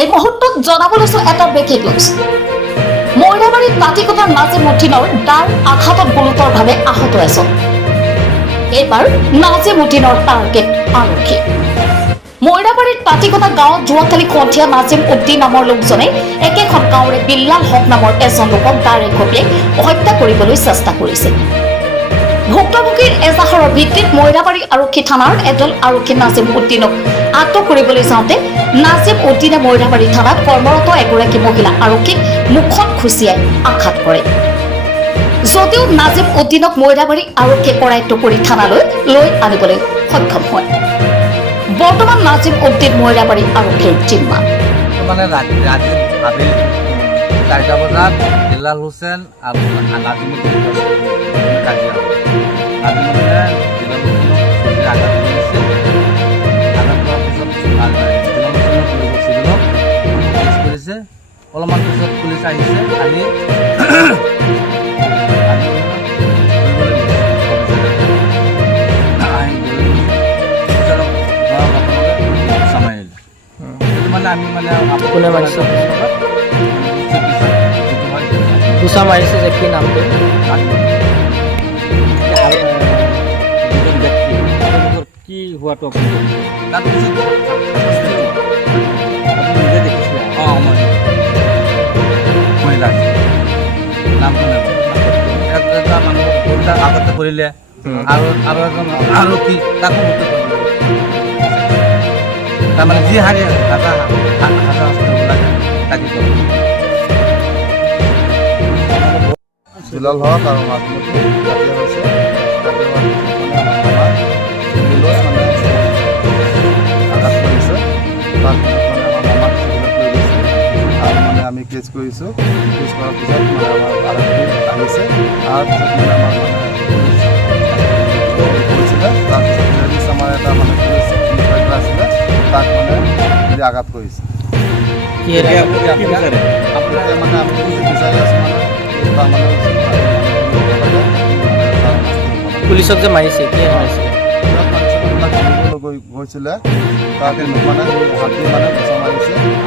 এই মুহূৰ্তত জনাব লৈছো এটা ব্ৰেকিং নিউজ। মইৰাবাৰীত পাতিকটাৰ নাজিম উদ্দিনৰ ডাৰ আঘাতত গুৰুতৰভাৱে আহত এজন। এইবাৰ নাজিম উদ্দিনৰ টাৰ্গেট আৰক্ষী। মইৰাবাৰীত পাতিকটা গাঁৱত যোৱাকালি সন্ধিয়া নাজিম উদ্দিন নামৰ লোকজনে একেখন গাঁৱৰে বিল্লাল হক নামৰ এজন লোকক ডাৰে কপিয়াই হত্যা কৰিবলৈ চেষ্টা কৰিছিল। ভুক্তভোগীৰ এজাহাৰৰ ভিত্তিত মইৰাবাৰী আৰক্ষী থানাৰ এদল আৰক্ষী নাজিম উদ্দিনক আটক কৰিবলৈ যাওঁতে নাজিম উদ্দিনে মইৰাবাৰী থানাত কৰ্মৰত এগৰাকী মহিলা আৰক্ষীক মুখত খুচিয়াই আঘাত কৰে। যদিও নাজিম উদ্দিনক মইৰাবাৰী আৰক্ষীয়ে কৰাই টুকুৰি থানালৈ লৈ আনিবলৈ সক্ষম হয়। বৰ্তমান নাজিম উদ্দিন মইৰাবাৰী আৰক্ষীৰ জিম্মাত। মানে ৰাতি আবেলি 4টা বজাত বিল্লাল হুছেইন আৰু নাজিম উদ্দিন কাজিয়া নাজিম উদ্দিনে বিল্লাল হুছেইনক আঘাত কৰিছে। আঘাত কৰাৰ পিছত বিল্লাল হুছেইনক চিভিলত কেছ কৰিছে। অলপমান পিছত পুলিচ আহিছে, আহি আমি মানে কোনে মাৰিছে? কুচা মাৰিছে যে কি নামটো? কি হোৱাটো তাৰপিছত নিজে দেখিছিলে? অঁ মই নামটো এটা মানুহ আগতে কৰিলে আৰু এজন আৰক্ষী তাকো তাৰমানে যি হাৰি বিল্লাল হক আৰু নাজিম উদ্দিন কাজিয়া হৈছে। আঘাত কৰিছে। তাৰপিছত আমাৰ মামাক চিভিলত লৈ গৈছে আৰু আমি কেছ কৰিছোঁ। কেছ কৰাৰ পিছত আমাৰ আৰক্ষী আহিছে। তাৰপিছত আমাৰ কৈছিলে, তাৰপিছত পুলিচ আমাৰ এটা পুলিচ ইনস্পেক্টৰ আছিলে, তাক আঘাত কৰিছে। পুলিচক যে মাৰিছে কি মাৰিছিলে? গৈছিলে তাকে হাতী বচা মাৰিছে।